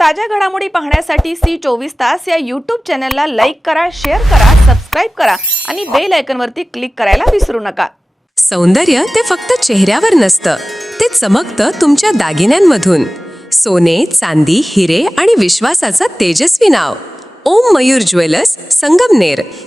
ताज्या घडामोडी पाहण्यासाठी सी चोवीस तास या यूट्यूब चॅनलला लाईक करा शेअर करा सबस्क्राईब करा आणि बेल आयकनवरती क्लिक करायला विसरू नका. सौंदर्य ते फक्त चेहऱ्यावर नसतं. ते चमकतं तुमच्या दागिन्यांमधून. सोने चांदी हिरे आणि विश्वासाचं तेजस्वी नाव. ओम मयूर ज्वेलर्स संगमनेर.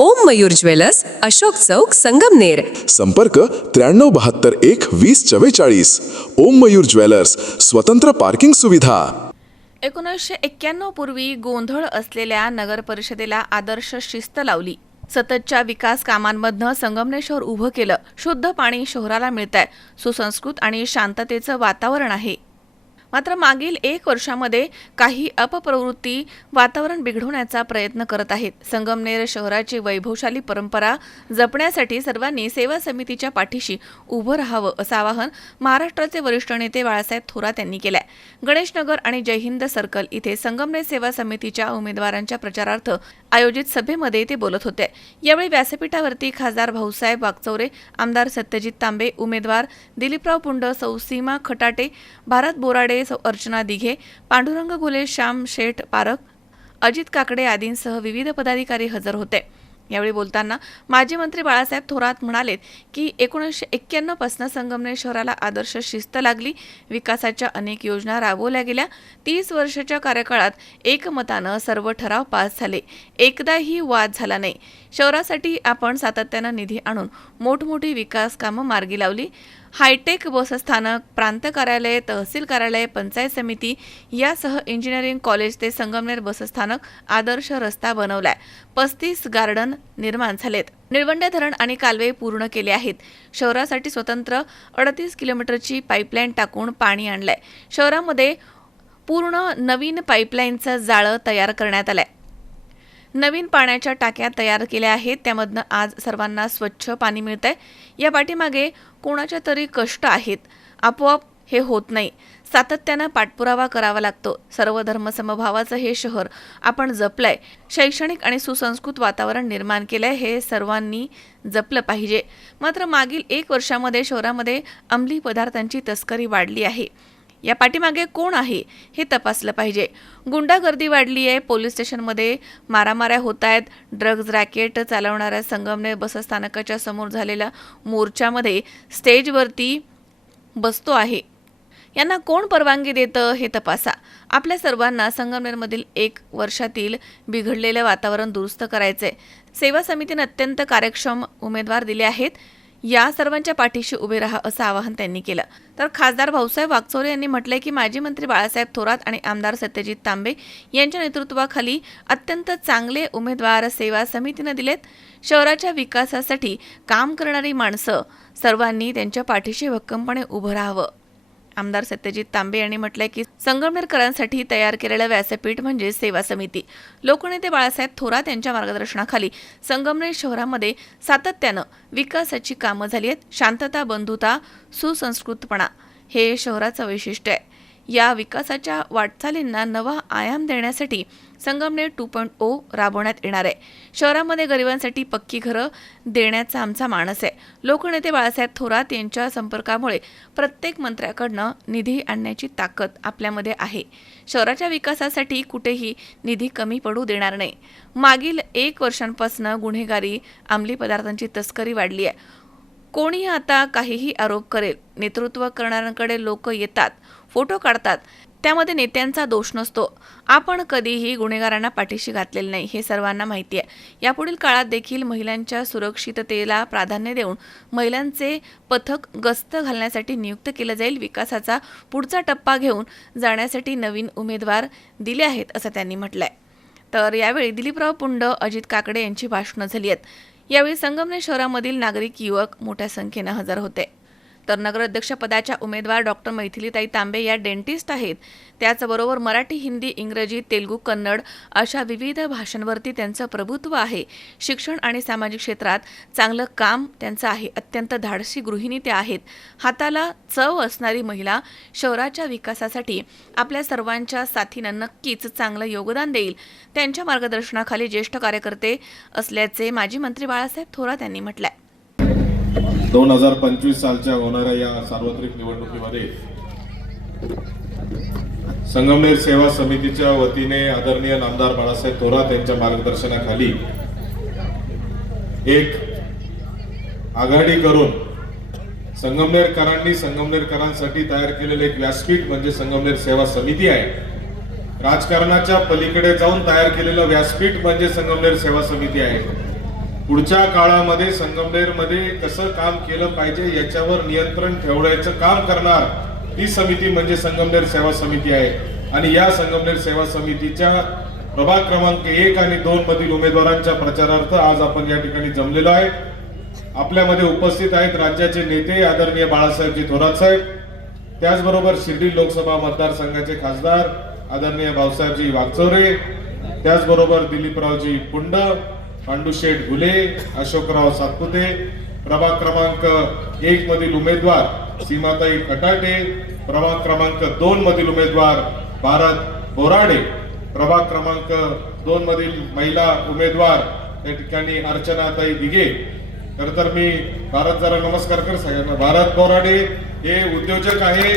ओम मयूर ज्वेलर्स अशोक चौक संगमनेर. संपर्क त्र्याण्णव बहात्तर एक वीस चव्वेचाळीस. ओम मयूर ज्वेलर्स स्वतंत्र पार्किंग सुविधा. एकोणीसशे एक्क्याण्णव पूर्वी गोंधळ असलेल्या नगर परिषदेला आदर्श शिस्त लावली. सततच्या विकास कामांमधनं संगमनेर शहर उभं केलं. शुद्ध पाणी शहराला मिळत आहे सुसंस्कृत आणि शांततेचं वातावरण आहे. मात्र मागील एक वर्षामध्ये काही अपप्रवृत्ती वातावरण बिघडवण्याचा प्रयत्न करत आहेत. संगमनेर शहराची वैभवशाली परंपरा जपण्यासाठी सर्वांनी सेवा समितीच्या पाठीशी उभं राहावं असं आवाहन महाराष्ट्राचे वरिष्ठ नेते बाळासाहेब थोरात यांनी केलंय. गणेशनगर आणि जय हिंद सर्कल इथे संगमनेर सेवा समितीच्या उमेदवारांच्या प्रचारार्थ आयोजित सभेमध्ये ते बोलत होते. यावेळी व्यासपीठावरती खासदार भाऊसाहेब वागचौरे आमदार सत्यजित तांबे उमेदवार दिलीपराव पुंड सौसीमा खटाटे भारत बोराडे सौ अर्चना दिघे पांडुरंग घुले श्याम शेठ पारख अजित काकडे आदींसह विविध पदाधिकारी हजर होते. यावेळी बोलताना माजी मंत्री बाळासाहेब थोरात म्हणालेत की एकोणीसशे एक्क्याण्णवपासून संगमनेर शहराला आदर्श शिस्त लागली. विकासाच्या अनेक योजना राबवल्या गेल्या. तीस वर्षाच्या कार्यकाळात एकमतानं सर्व ठराव पास झाले. एकदाही वाद झाला नाही. शहरासाठी आपण सातत्यानं निधी आणून मोठमोठी विकास कामं मार्गी लावली. हायटेक बसस्थानक प्रांत कार्यालय तहसील कार्यालय पंचायत समिती यासह इंजिनिअरिंग कॉलेज ते संगमनेर बसस्थानक आदर्श रस्ता बनवलाय. पस्तीस गार्डन निर्माण झालेत. निळवंडे धरण आणि कालवे पूर्ण केले आहेत. शहरासाठी स्वतंत्र अडतीस किलोमीटरची पाईपलाईन टाकून पाणी आणलंय. शहरामध्ये पूर्ण नवीन पाईपलाईनचं जाळं तयार करण्यात आलंय. नवीन पाण्याच्या टाक्या तयार केल्या आहेत. त्यामधनं आज सर्वांना स्वच्छ पाणी मिळतंय. या पाठीमागे कोणाच्या तरी कष्ट आहेत आपोआप हे होत नाही. सातत्यानं पाठपुरावा करावा लागतो. सर्व धर्मसमभावाचं हे शहर आपण जपलंय. शैक्षणिक आणि सुसंस्कृत वातावरण निर्माण केलंय हे सर्वांनी जपलं पाहिजे. मात्र मागील एक वर्षामध्ये शहरामध्ये अंमली पदार्थांची तस्करी वाढली आहे. या पाठीमागे कोण आहे हे तपासलं पाहिजे. गुंडागर्दी वाढली आहे. पोलीस स्टेशनमध्ये मारामाऱ्या होत आहेत. ड्रग्ज रॅकेट चालवणाऱ्या संगमनेर बसस्थानकाच्या समोर झालेल्या मोर्चामध्ये स्टेजवरती बसतो आहे. यांना कोण परवानगी देतं हे तपासा. आपल्या सर्वांना संगमनेरमधील एक वर्षातील बिघडलेलं वातावरण दुरुस्त करायचंय. सेवा समितीने अत्यंत कार्यक्षम उमेदवार दिले आहेत. या सर्वांच्या पाठीशी उभे राहा असं आवाहन त्यांनी केलं. तर खासदार भाऊसाहेब वागचौरे यांनी म्हटलंय की माजी मंत्री बाळासाहेब थोरात आणि आमदार सत्यजित तांबे यांच्या नेतृत्वाखाली अत्यंत चांगले उमेदवार सेवा समितीनं दिलेत. शहराच्या विकासासाठी काम करणारी माणसं सर्वांनी त्यांच्या पाठीशी भक्कमपणे उभं राहावं. आमदार सत्यजित तांबे यांनी म्हटलंय की संगमनेरकरांसाठी तयार केलेलं व्यासपीठ म्हणजे सेवा समिती. लोकनेते बाळासाहेब थोरात यांच्या मार्गदर्शनाखाली संगमनेर शहरामध्ये सातत्यानं विकासाची कामं झाली आहेत. शांतता बंधुता सुसंस्कृतपणा हे शहराचं वैशिष्ट्य आहे. या विकासाच्या वाटचालींना नवा आयाम देण्यासाठी संगमनेर टू पॉईंट ओ राबवण्यात येणार आहे. शहरामध्ये गरिबांसाठी पक्की घरं देण्याचा आमचा मानस आहे. लोकनेते बाळासाहेब थोरात यांच्या संपर्कामुळे प्रत्येक मंत्र्याकडनं निधी आणण्याची ताकद आपल्यामध्ये आहे. शहराच्या विकासासाठी कुठेही निधी कमी पडू देणार नाही. मागील एक वर्षांपासून गुन्हेगारी अंमली पदार्थांची तस्करी वाढली आहे. कोणी आता काहीही आरोप करेल नेतृत्व करणाऱ्यांकडे लोक येतात फोटो काढतात त्यामध्ये नेत्यांचा दोष नसतो. आपण कधीही गुन्हेगारांना पाठीशी घातलेले नाही हे सर्वांना माहिती आहे यापुढील काळात देखील महिलांच्या सुरक्षिततेला प्राधान्य देऊन महिलांचे पथक गस्त घालण्यासाठी नियुक्त केलं जाईल. विकासाचा पुढचा टप्पा घेऊन जाण्यासाठी नवीन उमेदवार दिले आहेत असं त्यांनी म्हटलंय. तर यावेळी दिलीपराव पुंड अजित काकडे यांची भाषणं झाली आहेत. यावेळी संगमनेर शहरामधील नागरिक युवक मोठ्या संख्येनं हजर होते. तर नगराध्यक्षपदाच्या उमेदवार डॉक्टर मैथिलीताई तांबे या डेंटिस्ट आहेत. त्याचबरोबर मराठी हिंदी इंग्रजी तेलुगू कन्नड अशा विविध भाषांवरती त्यांचं प्रभुत्व आहे. शिक्षण आणि सामाजिक क्षेत्रात चांगलं काम त्यांचं आहे. अत्यंत धाडसी गृहिणी त्या आहेत. हाताला चव असणारी महिला शहराच्या विकासासाठी आपल्या सर्वांच्या साथीनं नक्कीच चांगलं योगदान देईल. त्यांच्या मार्गदर्शनाखाली ज्येष्ठ कार्यकर्ते असल्याचे माजी मंत्री बाळासाहेब थोरात यांनी आहे दोन हजार पंचवीस सालच्या होणाऱ्या या सार्वत्रिक निवडणुकीमध्ये संगमनेर सेवा समितीच्या वतीने आदरणीय नामदार बाळासाहेब थोरात यांच्या मार्गदर्शनाखाली एक आघाडी करून संगमनेरकरांनी संगमनेरकरांसाठी तयार केलेले एक व्यासपीठ म्हणजे संगमनेर सेवा समिती आहे. राजकारणाच्या पलीकडे जाऊन तयार केलेलं व्यासपीठ म्हणजे संगमनेर सेवा समिती आहे. पुढच्या काळामध्ये संगमनेरमध्ये कसं काम केलं पाहिजे याच्यावर नियंत्रण ठेवण्याचं काम करणार ही समिती म्हणजे संगमनेर सेवा समिती आहे. आणि या संगमनेर सेवा समितीच्या प्रभाग क्रमांक एक आणि दोन मधील उमेदवारांच्या प्रचारार्थ आज आपण या ठिकाणी जमलेलो आहे. आपल्यामध्ये उपस्थित आहेत राज्याचे नेते आदरणीय बाळासाहेबजी थोरात साहेब त्याचबरोबर शिर्डी लोकसभा मतदारसंघाचे खासदार आदरणीय भाऊसाहेबजी वागचौरे त्याचबरोबर दिलीपरावजी पुंड पांडुशेठ घुले अशोकराव सातपुते प्रभाग क्रमांक एक मधील उमेदवार सीमाताई खटाटे प्रभाग क्रमांक दोन मधील उमेदवार भारत बोराडे प्रभाग क्रमांक दोन मधील महिला उमेदवार त्या ठिकाणी अर्चनाताई दिघे. खर तर मी भारत जरा नमस्कार कर सगळ्यांना. भारत बोराडे हे उद्योजक आहे.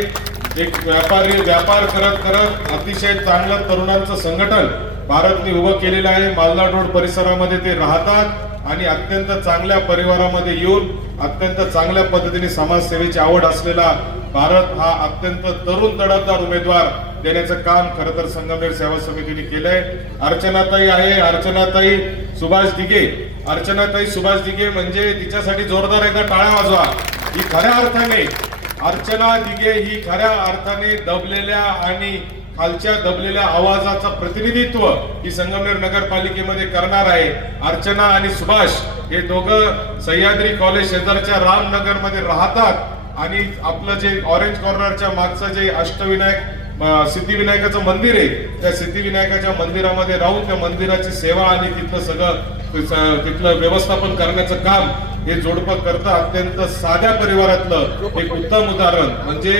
एक व्यापारी व्यापार करत करत अतिशय चांगलं तरुणांचं संघटन भारतने उभं केलेलं आहे. मालदाड रोड परिसरामध्ये ते राहतात आणि अत्यंत चांगल्या परिवारामध्ये येऊन अत्यंत चांगल्या पद्धतीने समाजसेवेची आवड असलेला भारत हा अत्यंत तरुण तडफदार उमेदवार देण्याचं काम खरं तर संगमनेर सेवा समितीने केलंय. अर्चनाताई आहे. अर्चनाताई सुभाष दिघे अर्चनाताई सुभाष दिघे म्हणजे तिच्यासाठी जोरदार एकदा टाळा वाजवा. ही खऱ्या अर्थाने अर्चना दिघे ही खऱ्या अर्थाने दबलेल्या आणि खालच्या दबलेल्या आवाजाचं प्रतिनिधित्व ही संगमनेर नगरपालिकेमध्ये करणार आहे. अर्चना आणि सुभाष हे दोघं सह्याद्री कॉलेज शेजारच्या रामनगरमध्ये राहतात आणि आपलं जे ऑरेंज कॉर्नरच्या मागचं जे अष्टविनायक सिद्धिविनायकाचं मंदिर आहे त्या सिद्धिविनायकाच्या मंदिरामध्ये राहून त्या मंदिराची सेवा आणि तिथलं सगळं तिथलं व्यवस्थापन करण्याचं काम हे जोडपं करतं. अत्यंत साध्या परिवारातलं एक उत्तम उदाहरण. म्हणजे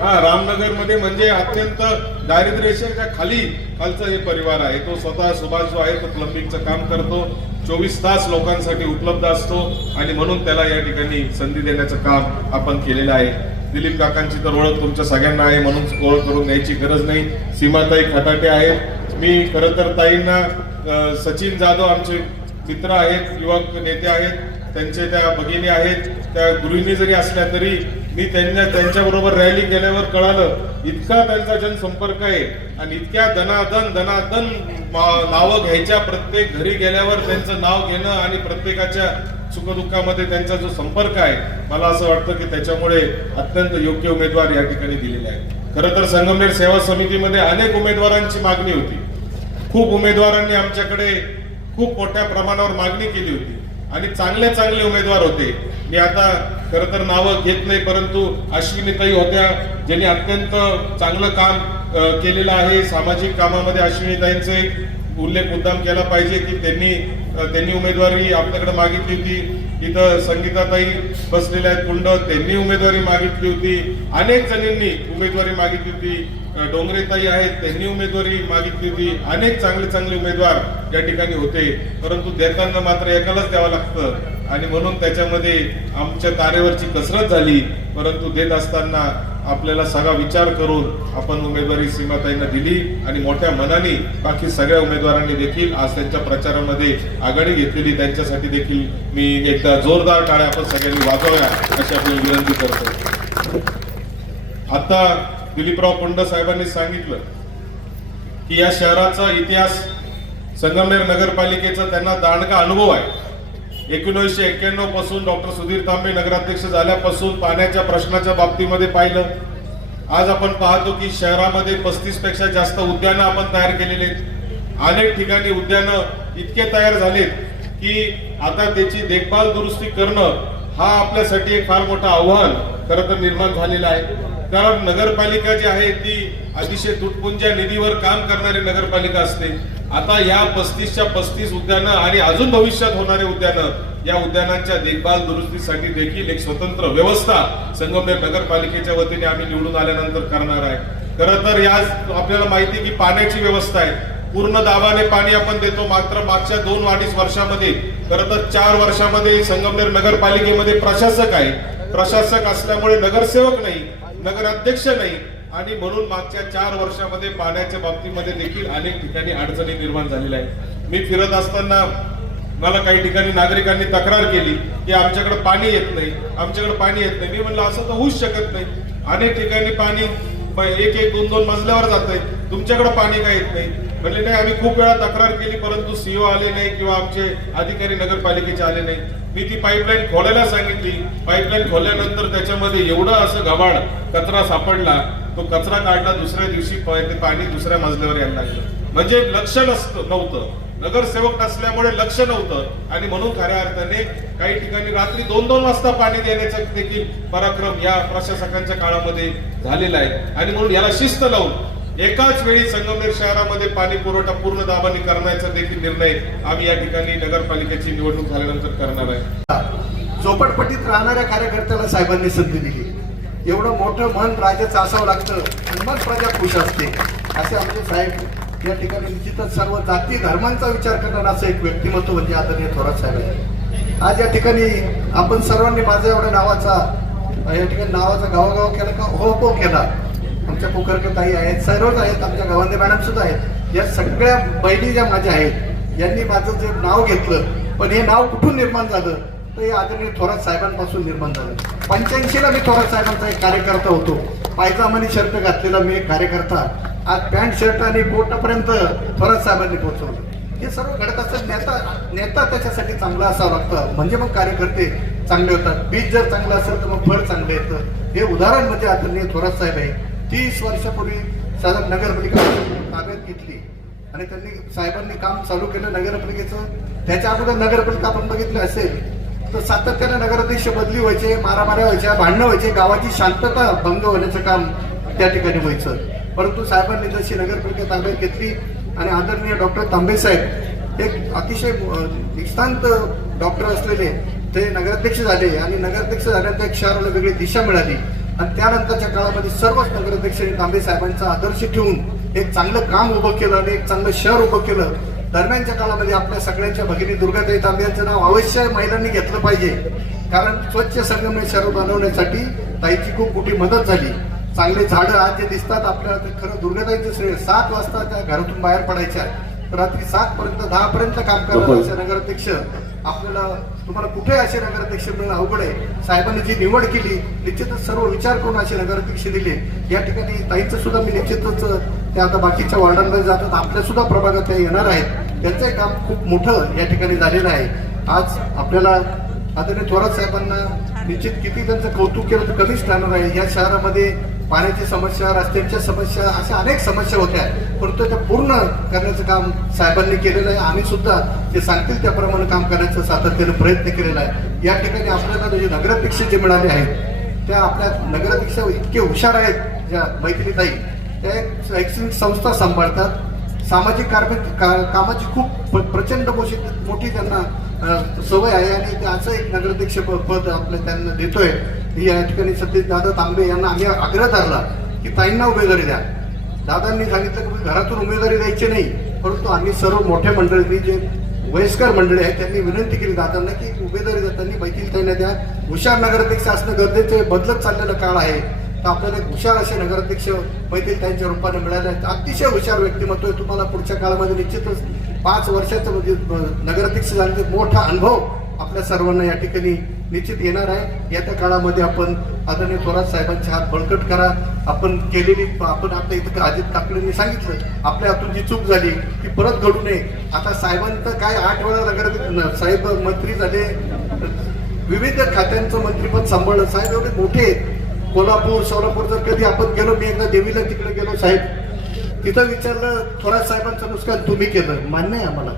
रामनगरमध्ये म्हणजे अत्यंत दारिद्र्यच्या खाली खालचा हे परिवार आहे. तो स्वतः सुभाष जो आहे तो प्लंबिंगचं काम करतो. चोवीस तास लोकांसाठी उपलब्ध असतो आणि म्हणून त्याला या ठिकाणी संधी देण्याचं काम आपण केलेलं आहे. दिलीप काकांची तर ओळख तुमच्या सगळ्यांना आहे म्हणून ओळख करून द्यायची गरज नाही. सीमाताई खटाटे आहेत. मी खरं तर ताईंना सचिन जाधव आमचे मित्र आहेत युवक नेते आहेत. त्यांचे त्या भगिनी आहेत. त्या गुरुंनी जरी असल्या तरी मी त्यांना त्यांच्याबरोबर रॅली केल्यावर कळालं इतका त्यांचा जनसंपर्क आहे आणि इतक्या दनादन दनादन नावं घ्यायच्या प्रत्येक घरी गेल्यावर त्यांचं नाव घेणं आणि प्रत्येकाच्या सुखदुःखामध्ये त्यांचा जो संपर्क आहे मला असं वाटतं की त्याच्यामुळे अत्यंत योग्य उमेदवार या ठिकाणी दिलेले आहेत. खरं तर संगमनेर सेवा समितीमध्ये अनेक उमेदवारांची मागणी होती. खूप उमेदवारांनी आमच्याकडे खूप मोठ्या प्रमाणावर मागणी केली होती. आणि चांगले चांगले उमेदवार होते. मी आता खरं तर नावं घेत नाही परंतु अश्विनीताई होत्या ज्यांनी अत्यंत चांगलं काम केलेलं आहे. सामाजिक कामामध्ये अश्विनीताईंचे उल्लेख मुद्दाम केला पाहिजे की त्यांनी त्यांनी उमेदवारी आपल्याकडे मागितली होती. इथं संगीताताई बसलेल्या आहेत कुंड त्यांनी उमेदवारी मागितली होती. अनेक जणींनी उमेदवारी मागितली होती. डोंगरेताई आहेत त्यांनी उमेदवारी मागितली होती. अनेक चांगले चांगले उमेदवार या ठिकाणी होते. परंतु देताना मात्र एकालाच द्यावं लागतं. आणि म्हणून त्याच्यामध्ये आमच्या तारेवरची कसरत झाली. परंतु देत असताना आपल्याला सगळा विचार करून आपण उमेदवारी सीमाताईंना दिली आणि मोठ्या मनाने बाकी सगळ्या उमेदवारांनी देखील आज त्यांच्या प्रचारामध्ये आघाडी घेतलेली. त्यांच्यासाठी देखील मी एकदा जोरदार टाळ्या आपण सगळ्यांनी वाजवल्या अशी आपली विनंती करतो. आता दिलीपराव पंड साहेबांनी सांगितलं की या शहराचा इतिहास संगमनेर नगरपालिकेचा त्यांना दांडगा अनुभव आहे. एकोणीसशे एक्क्याण्णवपासून डॉक्टर सुधीर तांबे नगराध्यक्ष झाल्यापासून पाण्याच्या प्रश्नाच्या बाबतीमध्ये पाहिलं. आज आपण पाहतो की शहरामध्ये पस्तीसपेक्षा जास्त उद्यानं आपण तयार केलेले आहेत. अनेक ठिकाणी उद्यानं इतके तयार झालेत की आता त्याची देखभाल दुरुस्ती करणं हा आपल्यासाठी एक फार मोठं आव्हान खरं तर निर्माण झालेलं आहे. कारण नगरपालिका जी आहे ती अतिशय तुटपुंजा निधीवर काम करणारी नगरपालिका असते. आता या पस्तीसच्या पस्तीस उद्यानं आणि अजून भविष्यात होणारे उद्यानं या उद्यानांच्या देखभाल दुरुस्तीसाठी देखील एक स्वतंत्र व्यवस्था संगमनेर नगरपालिकेच्या वतीने आम्ही निवडून आल्यानंतर करणार आहे. खरं तर या आपल्याला माहिती की पाण्याची व्यवस्था आहे. पूर्ण दाबाने पाणी आपण देतो मात्र मागच्या दोन अडीच वर्षामध्ये खरं तर चार वर्षामध्ये संगमनेर नगरपालिकेमध्ये प्रशासक आहे. प्रशासक असल्यामुळे नगरसेवक नाही. नगराध्यक्ष नाही आणि म्हणून मागच्या चार वर्षामध्ये पाण्याच्या बाबतीमध्ये देखील अनेक ठिकाणी अडचणी निर्माण झालेल्या आहेत. मी फिरत असताना मला काही ठिकाणी नागरिकांनी तक्रार केली की आमच्याकडे पाणी येत नाही आमच्याकडे पाणी येत नाही. मी म्हणलं असं तर होऊच शकत नाही. अनेक ठिकाणी पाणी एक एक दोन दोन मजल्यावर जात आहे तुमच्याकडे पाणी काय येत नाही? म्हणले नाही आम्ही खूप वेळा तक्रार केली परंतु सीओ आले नाही किंवा आमचे अधिकारी नगरपालिकेचे आले नाही. मी ती पाईपलाईन खोलायला सांगितली. पाईपलाईन खोलल्यानंतर त्याच्यामध्ये एवढं असं गबाड कचरा सापडला तो कचरा काढला दुसऱ्या दिवशी पाणी दुसऱ्या मजल्यावर यायला लागलं. म्हणजे लक्ष नसतं नव्हतं. नगरसेवक नसल्यामुळे लक्ष नव्हतं. आणि म्हणून खऱ्या अर्थाने काही ठिकाणी रात्री दोन दोन वाजता पाणी देण्याचा देखील पराक्रम या प्रशासकांच्या काळामध्ये झालेला आहे. आणि म्हणून याला शिस्त लावून एकाच वेळी संगमनेर शहरामध्ये पाणी पुरवठा पूर्ण दाबाने करण्याचा देखील निर्णय आम्ही या ठिकाणी नगरपालिकेची निवडणूक झाल्यानंतर करणार आहे. झोपडपट्टीत राहणाऱ्या कार्यकर्त्याला साहेबांनी संधी दिली. एवढं मोठं मन राजाचं असावं लागतं. आणि मग प्रजा खुश असते. असे आमचे साहेब या ठिकाणी निश्चितच सर्व जाती धर्मांचा विचार करणार असं एक व्यक्तिमत्व म्हणजे आदरणीय थोरात साहेब आहे. आज या ठिकाणी आपण सर्वांनी माझ्या एवढ्या नावाचा या ठिकाणी नावाचा गावागाव केला का? हो हो केला. आमच्या पोखरकर ताई आहेत सर्वच आहेत आमच्या गावांनी मॅडम सुद्धा आहेत. या सगळ्या बहिणी ज्या माझ्या आहेत यांनी माझं जे नाव घेतलं पण हे नाव कुठून निर्माण झालं? तर हे आदरणीय थोरात साहेबांपासून निर्माण झालं. पंच्याऐंशीला मी थोरात साहेबांचा एक कार्यकर्ता होतो. पायजामानी शर्ट घातलेला मी एक कार्यकर्ता. आज पॅन्ट शर्ट आणि बोटापर्यंत थोरात साहेबांनी पोहोचवलं. हे सर्व घडत असतात नेता नेता त्याच्यासाठी चांगला असावं लागतं. म्हणजे मग कार्यकर्ते चांगले होतात. बीज जर चांगलं असेल तर मग फळ चांगलं येतं. हे उदाहरण म्हणजे आदरणीय थोरात साहेब आहे. तीस वर्षापूर्वी साधारण नगरपालिका ताब्यात घेतली. आणि त्यांनी साहेबांनी काम चालू केलं नगरपालिकेचं. त्याच्या अगोदर नगरपालिका आपण बघितलं असेल तर सातत्यानं नगराध्यक्ष बदली व्हायचे मारामाऱ्या व्हायच्या भांडणं व्हायचे गावाची शांतता भंग होण्याचं काम त्या ठिकाणी व्हायचं. परंतु साहेबांनी जशी नगरपालिका ताब्यात घेतली आणि आदरणीय डॉक्टर तांबे साहेब एक अतिशय निष्ठांत डॉक्टर असलेले ते नगराध्यक्ष झाले आणि नगराध्यक्ष झाल्यानंतर एक शहराला वेगळी दिशा मिळाली. आणि त्यानंतरच्या काळामध्ये सर्वच नगराध्यक्षांनी तांबे साहेबांचा आदर्श ठेवून एक चांगलं काम उभं केलं आणि एक चांगलं शहर उभं केलं दरम्यानच्या काळामध्ये आपल्या सगळ्यांच्या भगिनी दुर्गाताई तांबे यांचं नाव अवश्य महिलांनी घेतलं पाहिजे. कारण स्वच्छ संगमनेर शहर बनवण्यासाठी ताईची खूप मोठी मदत झाली. चांगले झाडं आज जे दिसतात आपल्याला ते खरं दुर्गाताईचं श्रेय. सात वाजता त्या घरातून बाहेर पडायच्या रात्री सात पर्यंत दहा पर्यंत काम करणारे असे नगराध्यक्ष आपल्याला तुम्हाला कुठे असे नगराध्यक्ष मिळणं अवघड आहे? साहेबांनी जी निवड केली निश्चितच सर्व विचार करून असे नगराध्यक्ष दिले या ठिकाणी ताईचं सुद्धा मी निश्चितच ते आता बाकीच्या वॉर्डांमध्ये जातात आपल्या सुद्धा प्रभागात त्या येणार आहेत. त्यांचं काम खूप मोठं या ठिकाणी झालेलं आहे. आज आपल्याला आदरणीय थोरात साहेबांना निश्चित किती त्यांचं कौतुक केलं तर कमीच राहणार आहे या शहरामध्ये पाण्याची समस्या रस्त्यांच्या समस्या अशा अनेक समस्या होत्या. परंतु त्या पूर्ण करण्याचं काम साहेबांनी केलेलं आहे. आम्ही सुद्धा ते सांगतील त्याप्रमाणे काम करण्याचा सातत्याने प्रयत्न केलेला आहे. या ठिकाणी आपल्याला जे नगराध्यक्ष जे मिळाले आहेत त्या आपल्या नगराध्यक्ष इतके हुशार आहेत ज्या मैत्रिणीताई त्या शैक्षणिक संस्था सांभाळतात. सामाजिक कार्य का- कामाची खूप प्रचंड मोठी मोठी त्यांना सवय आहे आणि त्याचं एक नगराध्यक्ष पद आपलं त्यांना देतोय. ही या ठिकाणी सतीश दादा तांबे यांना आम्ही आग्रह धरला की ताईंना उमेदवारी द्या. दादांनी सांगितलं की घरातून उमेदवारी द्यायची नाही परंतु आम्ही सर्व मोठ्या मंडळींनी जे वयस्कर मंडळी आहेत त्यांनी विनंती केली दादांना की उमेदवारी देताना बैतील ताईंना द्या. हुशार नगराध्यक्ष असणं गरजेचं आहे बदलत चाललेलं काळ आहे. तर आपल्याला एक हुशार असे नगराध्यक्ष मैत्री त्यांच्या रूपाने मिळाले आहेत. अतिशय हुशार व्यक्तिमत्व आहे. तुम्हाला पुढच्या काळामध्ये निश्चितच पाच वर्षाचं म्हणजे अं, नगराध्यक्ष झाल्याचा मोठा अनुभव आपल्या सर्वांना या ठिकाणी निश्चित येणार आहे. येत्या काळामध्ये आपण आदरणीय थोरात साहेबांचे हात बळकट करा. आपण केलेली आपण आता इथं अजित काकडेंनी सांगितलं आपल्या हातून जी चूक झाली ती परत घडू नये. आता साहेबांचं काय आठ वेळा नगर साहेब मंत्री झाले. विविध खात्यांचं मंत्रीपद सांभाळलं. साहेब एवढे मोठे कोल्हापूर सोलापूर जर कधी आपण गेलो मी एकदा देवीला तिकडे गेलो साहेब. तिथं विचारलं थोरात साहेबांचं नुकसान तुम्ही केलं. मान्य आहे आम्हाला.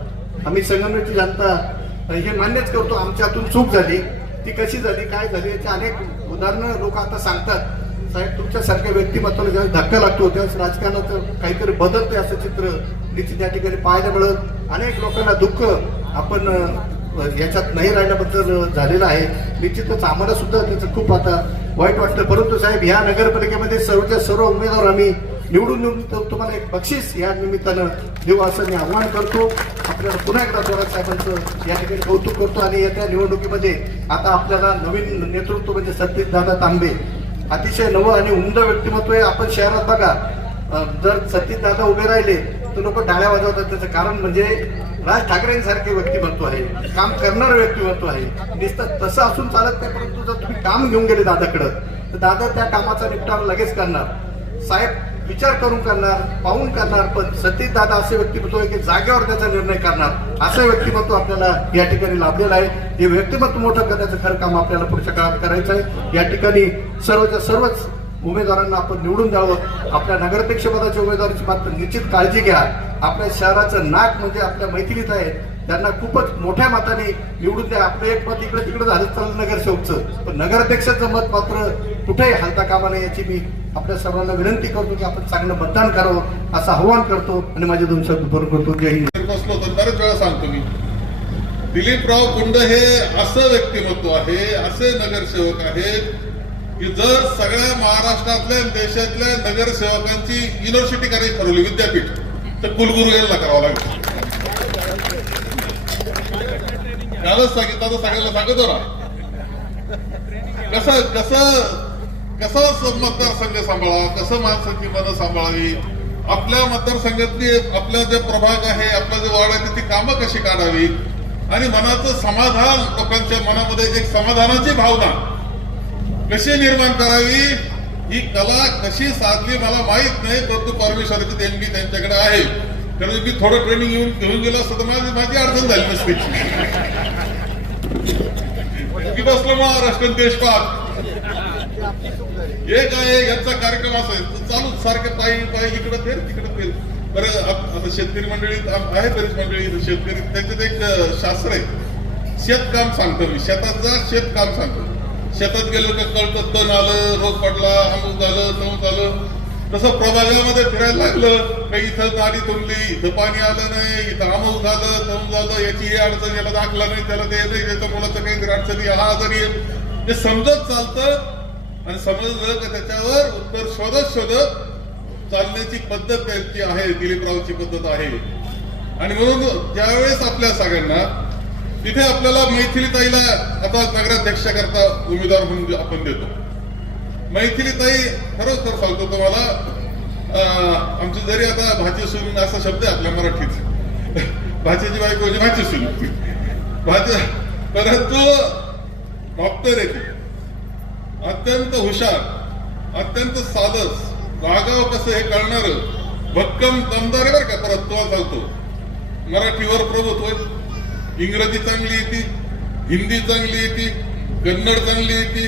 आम्ही संगमनेरची जनता हे मान्यच करतो आमच्या हातून चूक झाली. ती कशी झाली काय झाली याची अनेक उदाहरणं लोक आता सांगतात. साहेब तुमच्यासारख्या व्यक्तिमत्वाला ज्यावेळेस धक्का लागतो त्यावेळेस राजकारणाचं काहीतरी बदलते असं चित्र निश्चित या ठिकाणी पाहायला मिळत. अनेक लोकांना दुःख आपण याच्यात नाही राहिल्याबद्दल झालेलं आहे. निश्चितच आम्हाला सुद्धा त्याचं खूप आता वाईट वाटतं. परंतु साहेब ह्या नगरपालिकेमध्ये सर्वच्या सर्व उमेदवार आम्ही निवडून येऊन तुम्हाला एक बक्षीस या निमित्तानं देऊ असं मी आव्हान करतो. आपल्याला पुन्हा एकदा थोरात साहेबांचं या ठिकाणी कौतुक करतो आणि येत्या निवडणुकीमध्ये आता आपल्याला नवीन नेतृत्व म्हणजे सतीश दादा तांबे. अतिशय नवं आणि उमद व्यक्तिमत्व आहे. आपण शहरात बघा जर सतीश दादा उभे राहिले तर लोक डाळ्या वाजवतात. त्याचं कारण म्हणजे राज ठाकरेंसारखे व्यक्तिमत्व आहे. काम करणारं व्यक्तिमत्व आहे. नुसतं तसं असून चालत नाही परंतु जर तुम्ही काम घेऊन गेले दादाकडं तर दादा त्या कामाचा निपटारा लगेच करणार. साहेब विचार करून करणार पाहून करणार पण सतीश दादा असे व्यक्तिमत्व आहे की जागेवर त्याचा निर्णय करणार. असं व्यक्तिमत्व आपल्याला या ठिकाणी लाभलेलं आहे. हे व्यक्तिमत्व मोठं करण्याचं खरं काम आपल्याला पुढच्या काळात करायचं आहे. या ठिकाणी सर्वच्या सर्वच उमेदवारांना आपण निवडून द्यावं. आपल्या नगराध्यक्ष पदाच्या उमेदवाराची मात्र निश्चित काळजी घ्या. आपल्या शहराचं नाक म्हणजे आपल्या मैथिलीत आहे. त्यांना खूपच मोठ्या मताने निवडून द्या. आपलं एक मत इकडे तिकडे झालं चाललं नगरसेवकचं. पण नगराध्यक्षाचं मत मात्र कुठेही हालता कामा नये याची मी आपल्या सर्वांना विनंती करतो की आपण चांगलं मतदान करावं असं आव्हान करतो आणि माझे दोन शब्द पूर्ण करतो. जय हिंद. बसलो तर बरेच वेळा सांगतो मी. दिलीपराव गुंड हे असं व्यक्तिमत्व आहे असे नगरसेवक आहेत की जर सगळ्या महाराष्ट्रातल्या देशातल्या नगरसेवकांची युनिव्हर्सिटी करायची ठरवली विद्यापीठ तर कुलगुरू यांना करावं लागेल. कालच सांगितलं आता सगळ्यांना सांगतो ना. कसं कसं कसं मतदारसंघ सांभाळा कसं माणसाची मनं सांभाळावी? आपल्या मतदारसंघातली आपला जे प्रभाग आहे आपला जे वार्ड आहे ती कामं कशी काढावी? आणि मनाचं समाधान लोकांच्या मनामध्ये एक समाधानाची भावना कशी निर्माण करावी? ही कला कशी साधली मला माहीत नाही परंतु परमेश्वराची देणगी त्यांच्याकडे आहे. कारण मी थोडं ट्रेनिंग घेऊन घेऊन गेलो असतं तर माझी माझी अडचण झाली नसती. की बसलो महाराष्ट्र देशपाल. हे काय यांचा कार्यक्रम असायचा चालूच चालू सारखं पायी पायी इकडं फेर तिकडं फेर. बरं आता शेतकरी मंडळी आहे बरीच मंडळी शेतकरी त्याच्यात एक शास्त्र आहे. शेतकाम सांगतो मी. शेतात जा शेतकाम सांगतो. शेतात गेलो का कळतं तण आलं रोग पडला अमुक झालं तमुक झालं. तसं प्रभागामध्ये फिरायला लागलं काही इथं गाडी तुंबली इथं पाणी आलं नाही इथं अमुक झालं तमुक झालं याची ही अडचण याला दाखला नाही त्याला ते येते त्याच्या मुलाचं काहीतरी अडचणी हा आजारी आहे. हे समजत चालतं आणि समजलं का त्याच्यावर उत्तर शोधत शोधत चालण्याची पद्धत त्यांची आहे दिलीपरावची पद्धत आहे. आणि म्हणून ज्यावेळेस आपल्या सगळ्यांना तिथे आपल्याला मैथिलीताईला आता नगराध्यक्ष करता उमेदवार म्हणून आपण देतो. मैथिलीताई खरंच तर सांगतो तुम्हाला अं, आमची जरी आता भाची सून असा शब्द आहे आपल्या मराठीत. भाचीची बायको म्हणजे भाची सून भाजी परंतु मापतर आहे अत्यंत हुशार अत्यंत साधस वागाव कसं हे कळणार भक्कम दमदार आहे बरं का परत तो चालतो. मराठीवर प्रभुत्व इंग्रजी चांगली येते हिंदी चांगली येते कन्नड चांगली येते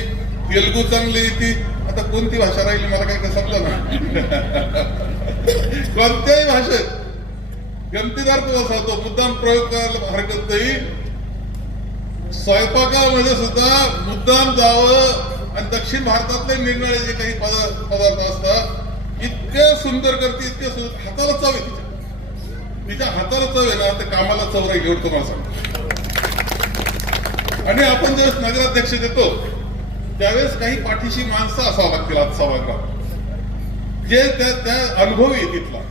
तेलगू चांगली येते. आता कोणती भाषा राहिली मला काही काय समजा ना? कोणत्याही भाषेत गमतीदार तुम्हाला सांगतो मुद्दाम प्रयोग करायला हरकत नाही. स्वयंपाकामध्ये सुद्धा मुद्दाम जावं आणि दक्षिण भारतातले निर्णय जे काही पदार्थ पदार्थ असतात इतके सुंदर करते इतके सुंदर हाताला चव आहे तिच्या. हाताला चव आहे ना ते कामाला चव राहील एवढं तुम्हाला सांगतो. आणि आपण ज्यावेळेस नगराध्यक्ष देतो त्यावेळेस काही पाठीशी माणसं असावं लागतील आज सभागृहात जे त्या त्या अनुभवी तिथला.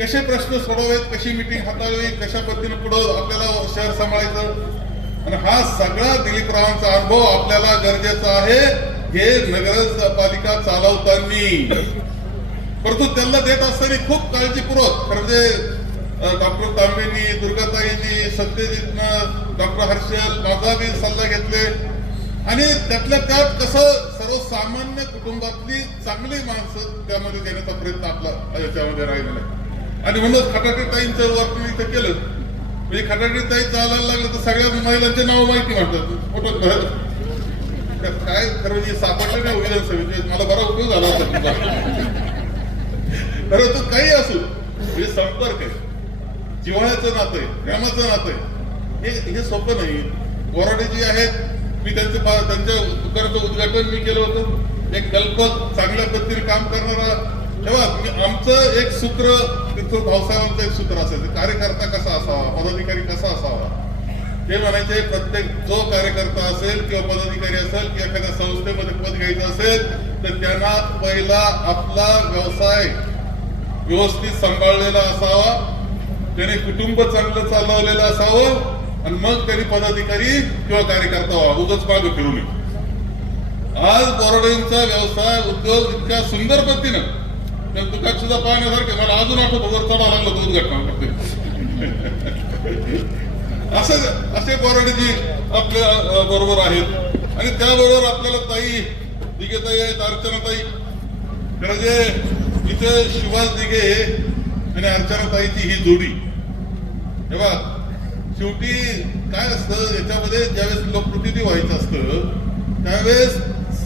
कसे प्रश्न सोडवावेत कशी मिटिंग हाताळावी कशा पद्धतीने पुढं आपल्याला शहर सांभाळायचं आणि हा सगळा दिलीपरावांचा अनुभव आपल्याला गरजेचा आहे. हे नगरपालिका चालवताना. परंतु त्यांना देत असताना खूप काळजीपूर्वक खरं म्हणजे डॉक्टर तांबेनी दुर्गाताईंनी सत्यजितनं डॉक्टर हर्षल माझा बी सल्ला घेतले. आणि त्यातल्या त्यात कसं सर्वसामान्य कुटुंबातली चांगली माणसं त्यामध्ये देण्याचा प्रयत्न आपला याच्यामध्ये राहिलेला आहे. आणि म्हणूनच खटाटे वर्क मी इथं केलं. म्हणजे खटाटे चालायला लागलं तर सगळ्या महिलांचे नाव माहिती म्हणतात फोटो काय खरं म्हणजे सापडलं नाही विधानसभेचे म्हणजे मला बरा उपयोग झाला होता खरं तर काही असू. हे म्हणजे संपर्क आहे. जिव्हाळ्याचं नातं आहे प्रेमाचं नातं आहे. हे हे सोपं नाही. बोराडे जे आहेत मी त्यांचं त्यांच्या दुकानाचं उद्घाटन मी केलं होतं. एक कल्पक चांगल्या पद्धतीने काम करणारा तेव्हा आमचं एक सूत्र तिथं भाऊसाहेबांचं एक सूत्र असायचं. कार्यकर्ता कसा असावा? पदाधिकारी कसा असावा? ते म्हणायचे प्रत्येक जो कार्यकर्ता असेल किंवा पदाधिकारी असेल किंवा एखाद्या संस्थेमध्ये पद घ्यायचं असेल तर त्यांना पहिला आपला व्यवसाय व्यवस्थित सांभाळलेला असावा. त्याने कुटुंब चांगलं चालवलेलं असावं. आणि मग त्यांनी पदाधिकारी किंवा कार्यकर्ता व्हा उगच मागं फिरू नये आज बोराडेंचा व्यवसाय उद्योग इतक्या सुंदर पद्धतीनं त्या दुकान सुद्धा पाहण्यासारखं मला अजून आठवतं वर चढा लागला दोन घटना करते असं असे बोराडेजी आपल्या बरोबर आहेत. आणि त्याबरोबर आपल्याला ताई दिघे ताई आहेत अर्चना ताई. म्हणजे इथे सुभाष दिघे आणि अर्चना ताईची ही जोडी. तेव्हा शेवटी काय असतं याच्यामध्ये ज्यावेळेस लोकप्रतिनिधी व्हायचं असतं त्यावेळेस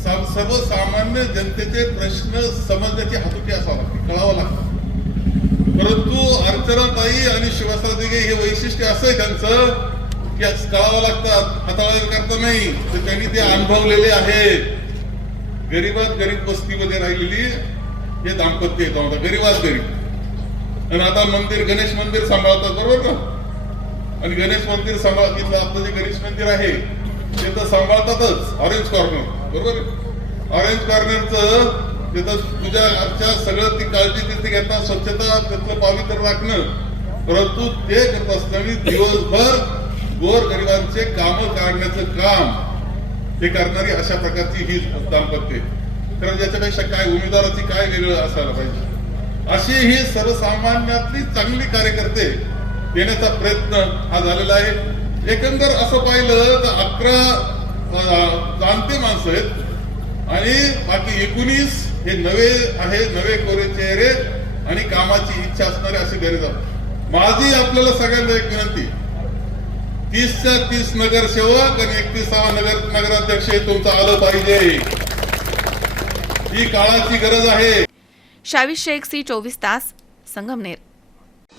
सर्वसामान्य जनतेचे प्रश्न समजण्याची हातुकी असावं लागते कळावं लागतं. परंतु अर्चनाताई आणि शिवासार दिघे हे वैशिष्ट्य असं आहे त्यांचं की कळावं लागतात हाताळायला करता नाही तर त्यांनी ते अनुभवलेले आहेत. गरीबात गरीब वस्तीमध्ये राहिलेली हे दाम्पत्य येतं आता गरीबात गरीब. आणि आता मंदिर गणेश मंदिर सांभाळतात बरोबर ना? आणि गणेश मंदिर सांभाळ तिथलं आपलं जे गणेश मंदिर आहे ते तर सांभाळतातच ऑरेंज कॉर्नर बरोबर? ऑरेंज कॉर्नरचं तिथं तुझ्या आजच्या सगळं ती काळजी तिथे घेता स्वच्छता त्यातलं पावित्र राखणं. परंतु ते करत असताना दिवसभर गोर गरिबांचे काम काढण्याचं काम हे करणारी अशा प्रकारची ही दाम्पत्य कारण याच्यापेक्षा काय उमेदवाराची काय वेगळं असायला पाहिजे. अशी ही सर्वसामान्यातली चांगली कार्यकर्ते येण्याचा प्रयत्न हा झालेला आहे. एकंदर असं पाहिलं तर अकरा जाणते माणसं आहेत. आणि बाकी एकोणीस हे नवे आहे नवे कोरे चेहरे आणि कामाची इच्छा असणारे असे गरज माझी आपल्याला सगळ्यांना एक विनंती. तीसच्या तीस नगरसेवक आणि एकतीसावा नगर नगराध्यक्ष हे तुमचं आलं पाहिजे. ही काळाची गरज आहे. शावी शेख सी चोवीस तास Sangamner.